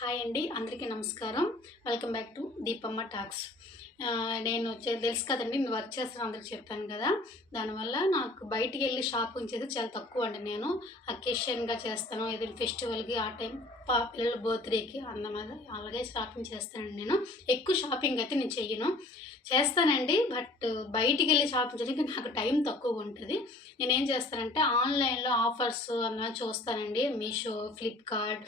Hi అండి అందరికీ నమస్కారం. Welcome back to Deepamma talks. నేను తెలుసు కదండి మీ వర్క్ చేస్తాను అందరికి చెప్పాను కదా. దానివల్ల నాకు బయటికి వెళ్ళి షాపింగ్ చేసి చాలా తక్కువ అండి నేను. అకేషన్గా చేస్తాను ఏదైనా ఫెస్టివల్కి ఆ టైం పా పిల్లల బర్త్డేకి అందమైన అలాగే షాపింగ్ చేస్తానండి నేను. ఎక్కువ షాపింగ్ అయితే నేను చెయ్యను. చేస్తానండి బట్ బయటికి వెళ్ళి షాపింగ్ చేయడానికి నాకు టైం తక్కువ ఉంటుంది. నేనేం చేస్తానంటే ఆన్లైన్లో ఆఫర్స్ అన్న చూస్తానండి. మీషో ఫ్లిప్కార్ట్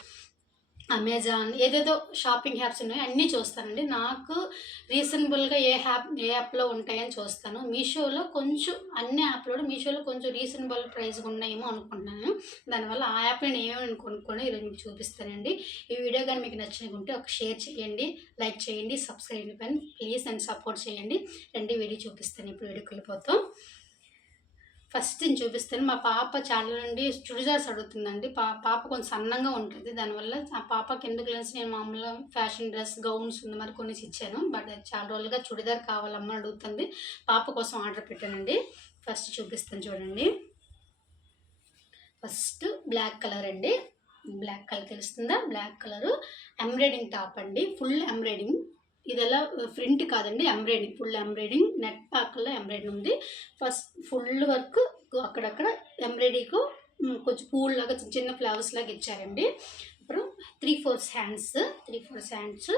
అమెజాన్ ఏదేదో షాపింగ్ యాప్స్ ఉన్నాయో అన్నీ చూస్తానండి. నాకు రీజనబుల్గా ఏ యాప్ ఏ యాప్లో ఉంటాయని చూస్తాను. మీషోలో కొంచెం అన్ని యాప్లో మీషోలో కొంచెం రీజనబుల్ ప్రైస్గా ఉన్నాయేమో అనుకుంటున్నాను. దానివల్ల ఆ యాప్ నేను ఏమేమి కొనుక్కొని ఈరోజు మీకు చూపిస్తానండి. ఈ వీడియో కానీ మీకు నచ్చినకుంటే ఒక షేర్ చేయండి లైక్ చేయండి సబ్స్క్రైబ్ పని ప్లీజ్ అండ్ సపోర్ట్ చేయండి. రండి వీడియో చూపిస్తాను. ఇప్పుడు వీడియోకి వెళ్ళిపోతాం ఫస్ట్ నేను చూపిస్తాను. మా పాప చాలా నుండి చుడిదార్స్ అడుగుతుందండి. పా పాప కొంచెం సన్నంగా ఉంటుంది. దానివల్ల ఆ పాపకి ఎందుకు లేసి నేను మామూలుగా ఫ్యాషన్ డ్రెస్ గౌన్స్ ఉంది మరి కొన్ని ఇచ్చాను. బట్ చాలా రోజులుగా చుడిదార్ కావాలమ్మా అడుగుతుంది. పాప కోసం ఆర్డర్ పెట్టానండి. ఫస్ట్ చూపిస్తాను చూడండి. ఫస్ట్ బ్లాక్ కలర్ అండి. బ్లాక్ కలర్ తెలుస్తుందా? Black colour. ఎంబ్రాయిడింగ్ టాప్ అండి. Full embroidering. ఇది ఎలా ప్రింట్ కాదండి ఎంబ్రాయిడింగ్. ఫుల్ ఎంబ్రాయిడింగ్ నెట్ ప్యాక్లో ఎంబ్రాయిడింగ్ ఉంది. ఫస్ట్ ఫుల్ వర్క్ అక్కడక్కడ ఎంబ్రాయిడరీకు కొంచెం పూల్ లాగా చిన్న చిన్న ఫ్లవర్స్ లాగా ఇచ్చారండి. అప్పుడు three fourths hands three fourths hands.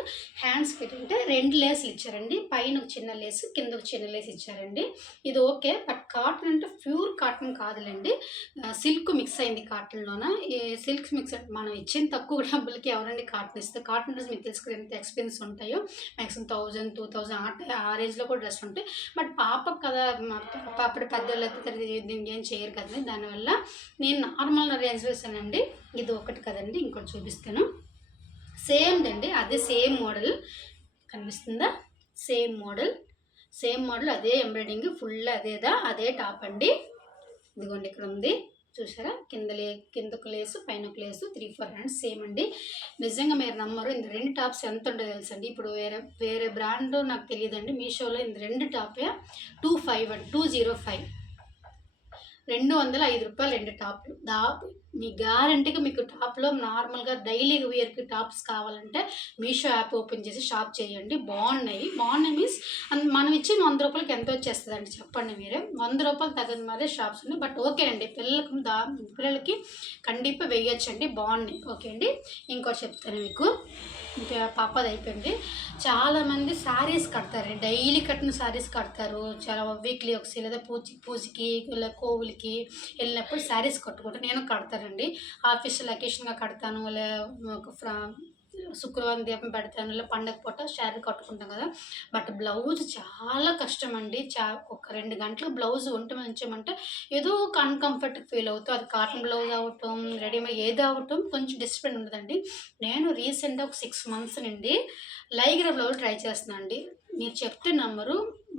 హ్యాండ్స్కి ఏంటంటే రెండు లేసులు ఇచ్చారండి. పైన ఒక చిన్న లేసు కింద ఒక చిన్న లేస్ ఇచ్చారండి. ఇది ఓకే బట్ కాటన్ అంటే ప్యూర్ కాటన్ కాదులేండి. సిల్క్ మిక్స్ అయింది కాటన్లోన. ఈ సిల్క్ మిక్స్ మనం ఇచ్చిన తక్కువ డబ్బులకి ఎవరండి కాటన్ ఇస్తే? కాటన్ డ్రెస్ మీకు తెలుసుకుని ఎంత ఎక్స్పెన్స్ ఉంటాయో? మ్యాక్సిమం థౌజండ్ టూ థౌజండ్ ఆ రేంజ్లో కూడా డ్రెస్ ఉంటాయి. బట్ పాప కదా పాప అప్పుడు పెద్దవాళ్ళు అయితే దీనికి ఏం చేయరు కదండి. దానివల్ల నేను నార్మల్ రేంజ్ వేసానండి. ఇది ఒకటి కదండి ఇంకోటి చూపిస్తాను. సేమ్ అండి అదే సేమ్ మోడల్. కనిపిస్తుందా? Same model. సేమ్ మోడల్ అదే ఎంబ్రాయిడింగ్ ఫుల్ అదేదా? అదే టాప్ అండి. ఇదిగోండి ఇక్కడ ఉంది. చూసారా? కింద లే కింద ఒక లేసు పైన ఒక lace three four hands same అండి. నిజంగా మీరు నమ్మరు ఇంత రెండు టాప్స్ ఎంత ఉంటుందో తెలుసండి. ఇప్పుడు వేరే వేరే బ్రాండ్ నాకు తెలియదండి మీషోలో ఇంత రెండు టాపే. టూ ఫైవ్ అండి టూ జీరో ఫైవ్. రెండు వందల ఐదు రూపాయలు రెండు టాప్లు. దా మీ గ్యారంటీగా మీకు టాప్లో నార్మల్గా డైలీ వేర్కి టాప్స్ కావాలంటే మీషో యాప్ ఓపెన్ చేసి షాప్ చేయండి. బాగున్నాయి. బాగున్నాయి మీన్స్ మనం ఇచ్చిన వంద రూపాయలకి ఎంత వచ్చేస్తుందండి చెప్పండి మీరే. వంద రూపాయలు తగ్గదు మాదే షాప్స్ ఉన్నాయి. బట్ ఓకే అండి. పిల్లలకు దా పిల్లలకి కండిపా వేయొచ్చండి. బాగున్నాయి. ఓకే అండి. ఇంకోటి చెప్తాను మీకు. ఇంకా పాపది అయిపోయింది. చాలామంది శారీస్ కడతారు డైలీ కట్టిన శారీస్ కడతారు. చాలా వీక్లీ ఒకసారి లేదా పూజ పూజకి లేదా కోవులకి వెళ్ళినప్పుడు శారీస్ కట్టుకుంటాను నేను కడతాను. కడతానండి ఆఫీస్ లొకేషన్గా కడతాను లే ఫ్రా శుక్రవారం దీపం పెడతాను ఇలా పండగ పూట శారీ కట్టుకుంటాం కదా. బట్ బ్లౌజ్ చాలా కష్టం అండి చా ఒక రెండు గంటలు బ్లౌజ్ ఉంటే ఉంచామంటే ఏదో ఒక అన్కంఫర్ట్ ఫీల్ అవుతాం అది కాటన్ బ్లౌజ్ అవ్వటం రెడీమేడ్ ఏది అవ్వటం కొంచెం డిసిప్లిన్ ఉండదండి. నేను రీసెంట్గా ఒక సిక్స్ మంత్స్ నుండి లైగ్రా బ్లౌజ్ ట్రై చేస్తున్నాను అండి మీరు చెప్తే నమ్మరు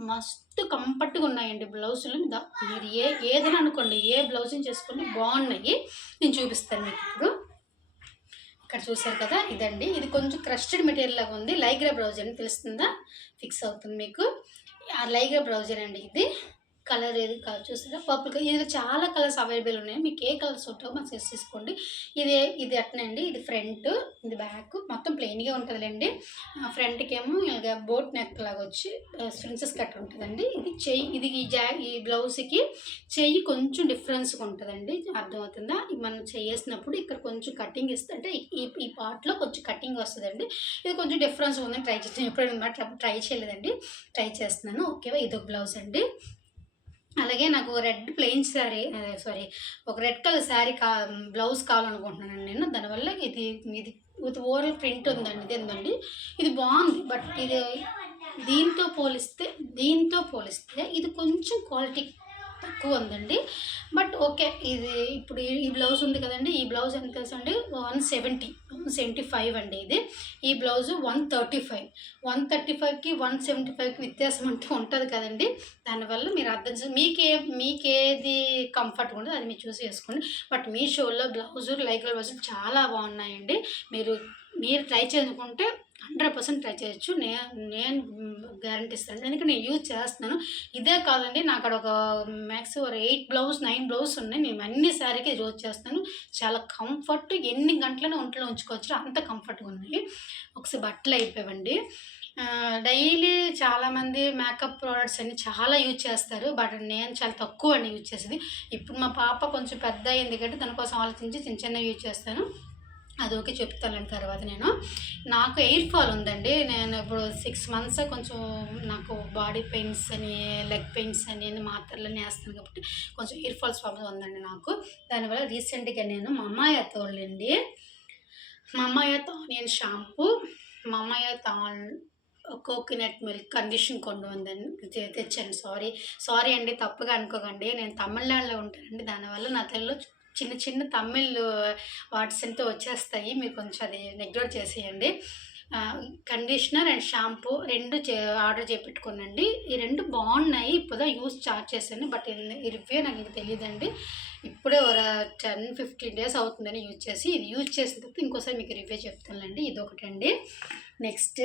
మస్తు కంఫర్ట్గా ఉన్నాయండి బ్లౌజులు. మీరు ఏ ఏదైనా అనుకోండి ఏ బ్లౌజుని చేసుకోండి బాగున్నాయి. నేను చూపిస్తాను మీకు ఇప్పుడు. ఇక్కడ చూసారు కదా ఇదండి. ఇది కొంచెం క్రస్టెడ్ మెటీరియల్ లాగా ఉంది. లైగ్రా బ్రౌజర్ అని తెలుస్తుందా? ఫిక్స్ అవుతుంది మీకు. ఆ లైగ్రా బ్రౌజర్ అండి ఇది. కలర్ ఏది కలర్ చూసారా? పర్పుల్ కలర్ ఇది చాలా కలర్స్ అవైలబుల్ ఉన్నాయి. మీకు ఏ కలర్స్ ఉంటాయో మనం సెట్ తీసుకోండి. ఇది ఇది అట్నండి. అండి ఇది ఫ్రంట్ ఇది బ్యాక్ మొత్తం ప్లెయిన్గా ఉంటుందిలేండి. ఫ్రంట్కి ఏమో ఇలాగ బోట్ నెక్ లాగా వచ్చి ప్రిన్సెస్ కట్ ఉంటుందండి. ఇది చెయ్యి ఇది ఈ జా ఈ బ్లౌజ్కి చెయ్యి కొంచెం డిఫరెన్స్గా ఉంటుందండి. అర్థమవుతుందా? ఇది మనం చేసినప్పుడు ఇక్కడ కొంచెం కటింగ్ ఇస్తే అంటే ఈ ఈ పార్ట్లో కొంచెం కటింగ్ వస్తుందండి. ఇది కొంచెం డిఫరెన్స్ ఉందని ట్రై చేస్తాను. ఎప్పుడైనా ట్రై చేయలేదండి. ట్రై చేస్తున్నాను. ఓకేవా ఇది ఒక బ్లౌజ్ అండి. అలాగే నాకు రెడ్ ప్లెయిన్ శారీ సారీ ఒక రెడ్ కలర్ శారీ కా బ్లౌజ్ కావాలనుకుంటున్నాను నేను. దానివల్ల ఇది ఇది ఇది ఓవరాల్ ప్రింట్ ఉందండి ఇది ఉందండి ఇది బాగుంది బట్ ఇది దీంతో పోలిస్తే దీంతో పోలిస్తే ఇది కొంచెం క్వాలిటీ తక్కువ ఉందండి. బట్ ఓకే ఇది ఇప్పుడు ఈ- బ్లౌజ్ ఉంది కదండి ఈ బ్లౌజ్ ఎంత తెలుసు అండి వన్ సెవెంటీ. సెవెంటీ ఫైవ్ అండి ఇది. ఈ blouse one thirty five. One thirty ఫైవ్కి వన్ సెవెంటీ ఫైవ్కి వ్యత్యాసం అంటూ ఉంటుంది కదండి. దానివల్ల మీరు అర్థం చేసి మీకే మీకేది కంఫర్ట్గా ఉండదు అది మీరు చూసి వేసుకోండి. బట్ మీ షోలో బ్లౌజు లైక్ బ్లౌజులు చాలా బాగున్నాయండి. మీరు మీరు ట్రై చేసుకుంటే హండ్రెడ్ పర్సెంట్ ట్రై చేయొచ్చు. నేను నేను గ్యారంటీ ఇస్తాను. ఎందుకంటే నేను యూజ్ చేస్తున్నాను. ఇదే కాదండి నాకు అక్కడ ఒక మ్యాక్స్ ఒక ఎయిట్ బ్లౌజ్ నైన్ బ్లౌజ్ ఉన్నాయి. నేను అన్ని శారీకి యూజ్ చేస్తాను చాలా కంఫర్ట్ ఎన్ని గంటలను ఒంట్లో ఉంచుకోవచ్చు అంత కంఫర్ట్గా ఉన్నాయి. ఒకసారి బట్టలు అయిపోయావండి. డైలీ చాలామంది మేకప్ ప్రోడక్ట్స్ అన్ని చాలా యూజ్ చేస్తారు. బట్ నేను చాలా తక్కువ అండి యూజ్ చేసేది. ఇప్పుడు మా పాప కొంచెం పెద్ద అయింది కాబట్టి దానికోసం ఆలోచించి చిన్న చిన్న యూజ్ చేస్తాను. అది ఓకే చెప్తానండి తర్వాత నేను. నాకు ఎయిర్ ఫాల్ ఉందండి. నేను ఇప్పుడు సిక్స్ మంత్స్ కొంచెం నాకు బాడీ పెయిన్స్ అని లెగ్ పెయిన్స్ అని మాత్రలన్నీ వేస్తాను కాబట్టి కొంచెం ఎయిర్ ఫాల్స్ ప్రాబ్లం ఉందండి నాకు. దానివల్ల రీసెంట్గా నేను మా అమ్మాయి తోళ్ళండి మా అమ్మాయి ఆనియన్ షాంపూ మా అమ్మాయి కోకోనట్ మిల్క్ కండిషన్ కొండు ఉందని తె- తెచ్చాను. సారీ. సారీ అండి తప్పుగా అనుకోకండి. నేను తమిళనాడులో ఉంటానండి. దానివల్ల నా తెలుగులో చిన్న చిన్న తమిళ్ వాట్స్ ఎంతో వచ్చేస్తాయి. మీరు కొంచెం అది నెగ్లెక్ట్ చేసేయండి. కండిషనర్ అండ్ షాంపూ రెండు చే ఆర్డర్ చేపెట్టుకోనండి. ఈ రెండు బాగున్నాయి. ఇప్పుడు యూస్ స్టార్ట్ చేశాను. బట్ ఈ రివ్యూ నాకు ఇంకా తెలియదండి. ఇప్పుడే ఒక టెన్ ఫిఫ్టీన్ డేస్ అవుతుందని యూజ్ చేసి ఇది యూజ్ చేసిన తర్వాత ఇంకోసారి మీకు రివ్యూ చెప్తానులేండి. ఇది ఒకటండి నెక్స్ట్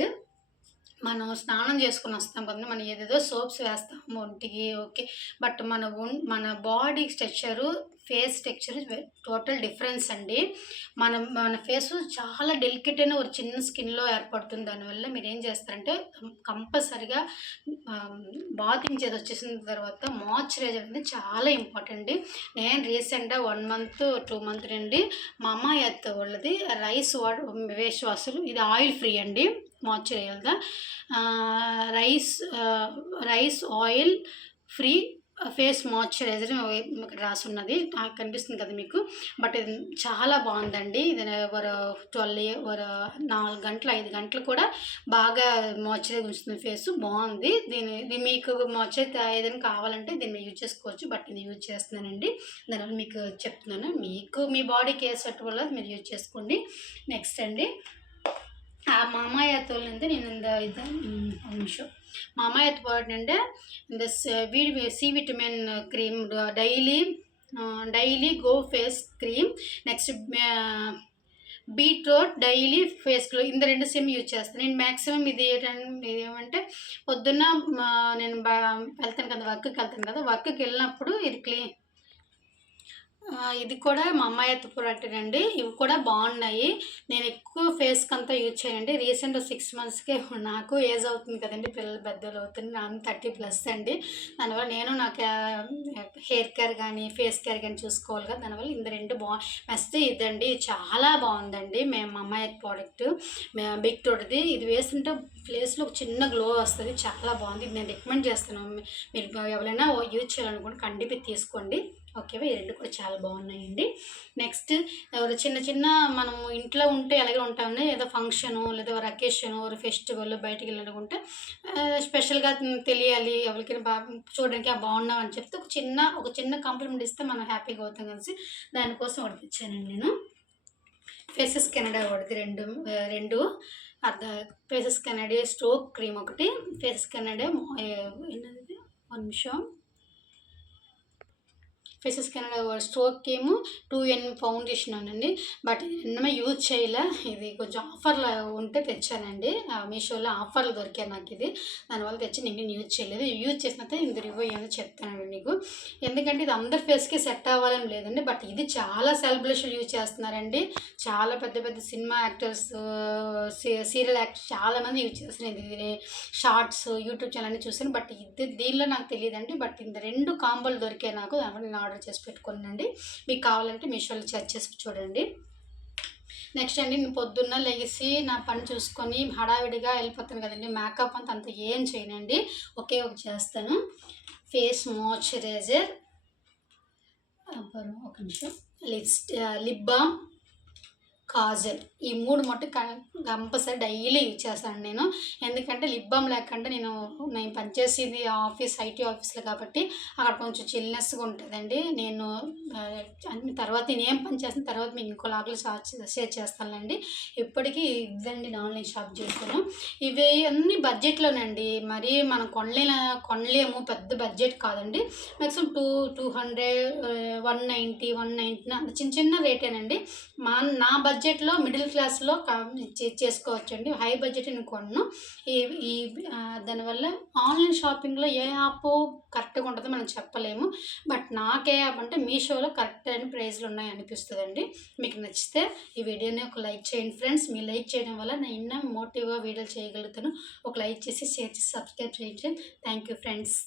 మనం స్నానం చేసుకుని వస్తాం కదండి. మనం ఏదేదో సోప్స్ వేస్తాము ఒంటికి ఓకే. బట్ మన మన body structure face structure total difference అండి. మనం మన ఫేస్ చాలా డెలికేట్ అయిన ఒక చిన్న స్కిన్లో ఏర్పడుతుంది. దానివల్ల మీరు ఏం చేస్తారంటే కంపల్సరిగా బాతింగ్ చేసి వచ్చేసిన తర్వాత మాయిశ్చరైజర్ అనేది చాలా ఇంపార్టెంట్. నేను రీసెంట్గా వన్ మంత్ టూ మంత్ నుండి మా అమ్మాయి వాళ్ళది రైస్ వాటర్ వేస్ట్ వాసులు ఇది ఆయిల్ ఫ్రీ అండి. మాయిశ్చరైజర్గా rice rice oil free face moisturiser ఇక్కడ రాసి ఉన్నది నాకు కనిపిస్తుంది కదా మీకు. బట్ ఇది చాలా బాగుందండి. ఇది ఒక ట్వెల్వ్ ఒక నాలుగు గంటలు ఐదు గంటలు కూడా బాగా మాయిశ్చరైజ్ ఉంచుతుంది ఫేస్. బాగుంది. దీని ఇది మీకు మాయిశ్చరైజ్ ఏదైనా కావాలంటే దీన్ని యూజ్ చేసుకోవచ్చు. బట్ ఇది యూజ్ చేస్తున్నానండి. దానివల్ల మీకు చెప్తున్నాను. మీకు మీ బాడీకి వేసేట వల్ల మీరు యూజ్ చేసుకోండి. నెక్స్ట్ అండి. ఆ మామాయ తోలింది నేను இந்த இது ம், ஒரு நிமிஷம் மாமாய போட்டுட்டு இந்த ச- V C vitamin cream daily daily go face cream next beetroot daily face glow ఇంత రెండు సిమ్ యూజ్ చేస్తాను నేను మ్యాక్సిమం ఇది ఏంటంటే ఇది ఏమంటే పొద్దున్న మా, నేను బా వెళ్తాను కదా వర్క్కి వెళ్తాను కదా వర్క్కి వెళ్ళినప్పుడు ఇది క్లీన్ ఆ, ఇది కూడా మా అమ్మాయి ఎత్తు ప్రోడక్ట్ అండి ఇవి కూడా బాగున్నాయి. నేను ఎక్కువ ఫేస్కి అంతా యూజ్ చేయనండి. రీసెంట్ సిక్స్ మంత్స్కే నాకు ఏజ్ అవుతుంది కదండి. పిల్లలు పెద్దలు అవుతుంది. నాకు థర్టీ ప్లస్ అండి. దానివల్ల నేను నాకు హెయిర్ కేర్ కానీ ఫేస్ కేర్ కానీ చూసుకోవాలి కదా. దానివల్ల ఇంత రెండు బా మస్తు ఇదండి. చాలా బాగుందండి. మేము మా అమ్మాయి ప్రోడక్ట్. బిగ్ తోటిది. ఇది వేస్తుంటే ప్లేస్లో ఒక చిన్న గ్లో వస్తుంది. చాలా బాగుంది. ఇది నేను రికమెండ్ చేస్తాను. మీరు ఎవరైనా యూజ్ చేయాలనుకుంటే కండిపి తీసుకోండి. ఓకేవా? ఈ రెండు కూడా చాలా బాగున్నాయండి. నెక్స్ట్ ఎవరు చిన్న చిన్న మనము ఇంట్లో ఉంటే ఎలాగే ఉంటామని ఏదో ఫంక్షను లేదా ఒక అకేషన్ ఒక ఫెస్టివల్ బయటికి వెళ్ళాలనుకుంటే స్పెషల్గా తెలియాలి ఎవరికైనా బాగా చూడడానికి ఆ బాగున్నావు అని చెప్తే ఒక చిన్న ఒక చిన్న కాంప్లిమెంట్ ఇస్తే మనం హ్యాపీగా అవుతాం కలిసి దానికోసం ఒకటి తెచ్చానండి నేను. ఫేసెస్ కెనడా ఒకటి రెండు రెండు అర్ధ ఫేసెస్ కెనడా స్ట్రోక్ క్రీమ్ ఒకటి ఫేసెస్ కెనడా వన్ ఒక నిమిషం. ఫేసెస్ కెనడా స్ట్రోక్ ఏమో టూ ఎన్ ఫౌండేషన్ అండి బట్ ఇది యూజ్ చేయలే. ఇది కొంచెం ఆఫర్లో ఉంటే తెచ్చానండి. ఆ, మీషోలో ఆఫర్లు దొరికాయి నాకు ఇది. దానివల్ల తెచ్చి నేను యూజ్ చేయలేదు. యూజ్ చేసినంత ఇంత రివ్యూ ఏమో చెప్తానండి మీకు. ఎందుకంటే ఇది అందరి ఫేస్కి సెట్ అవ్వాలని లేదండి. బట్ ఇది చాలా సెలబ్రేషన్ యూజ్ చేస్తున్నారండి. చాలా పెద్ద పెద్ద సినిమా యాక్టర్స్ సీరియల్ యాక్టర్స్ చాలామంది యూజ్ చేస్తున్నారు. ఇది షార్ట్స్ యూట్యూబ్ ఛానల్ అన్ని చూసాను బట్ ఇది దీనిలో నాకు తెలియదండి. బట్ ఇంత రెండు కాంబోలు దొరికాయి నాకు. దానివల్ల ఆర్డర్ చేసి పెట్టుకున్నానండి. మీకు కావాలంటే మీషోలో చెక్ చేసి చూడండి. నెక్స్ట్ అండి నేను పొద్దున్న లెగిసి నా పని చూసుకొని హడావిడిగా వెళ్ళిపోతాను కదండి. మేకప్ అంత అంత ఏం చేయనండి. ఒకే ఒక చేస్తాను. ఫేస్ మాయిశ్చరైజర్ ఒక నిమిషం. Lips lip balm kajal. ఈ మూడు మట్టు కంపల్సరీ డైలీ యూజ్ చేస్తాను నేను. ఎందుకంటే లిప్ బామ్ లేకుండా నేను నేను పనిచేసేది ఆఫీస్ ఐటీ ఆఫీస్లో కాబట్టి అక్కడ కొంచెం చిల్నెస్గా ఉంటుందండి. నేను అన్ని తర్వాత నేను ఏం పని చేసిన తర్వాత మీకు ఇంకో లాగ్లో షేర్ చేస్తానండి ఇప్పటికీ ఇదండి నేను ఆన్లైన్ షాప్ చేశాను. ఇవి అన్ని బడ్జెట్లోనండి. మరి మనం కొనలే కొనలేము. పెద్ద బడ్జెట్ కాదండి. Maximum two two hundred one ninety one ninety చిన్న చిన్న రేటేనండి. మా నా బడ్జెట్ బడ్జెట్లో మిడిల్ క్లాస్లో చేసుకోవచ్చండి. హై బడ్జెట్ నేను ఈ ఈ దానివల్ల ఆన్లైన్ షాపింగ్లో ఏ యాప్ కరెక్ట్గా ఉంటుందో మనం చెప్పలేము. బట్ నాకే యాప్ అంటే మీషోలో కరెక్ట్ అయిన ప్రైస్లు ఉన్నాయి అనిపిస్తుందండి. మీకు నచ్చితే ఈ వీడియోని ఒక లైక్ చేయండి ఫ్రెండ్స్. మీ లైక్ చేయడం వల్ల నేను ఇన్న మోటివ్గా వీడియోలు చేయగలుగుతాను. ఒక లైక్ చేసి షేర్ చేసి సబ్స్క్రైబ్ చేయండి థ్యాంక్ యూ ఫ్రెండ్స్.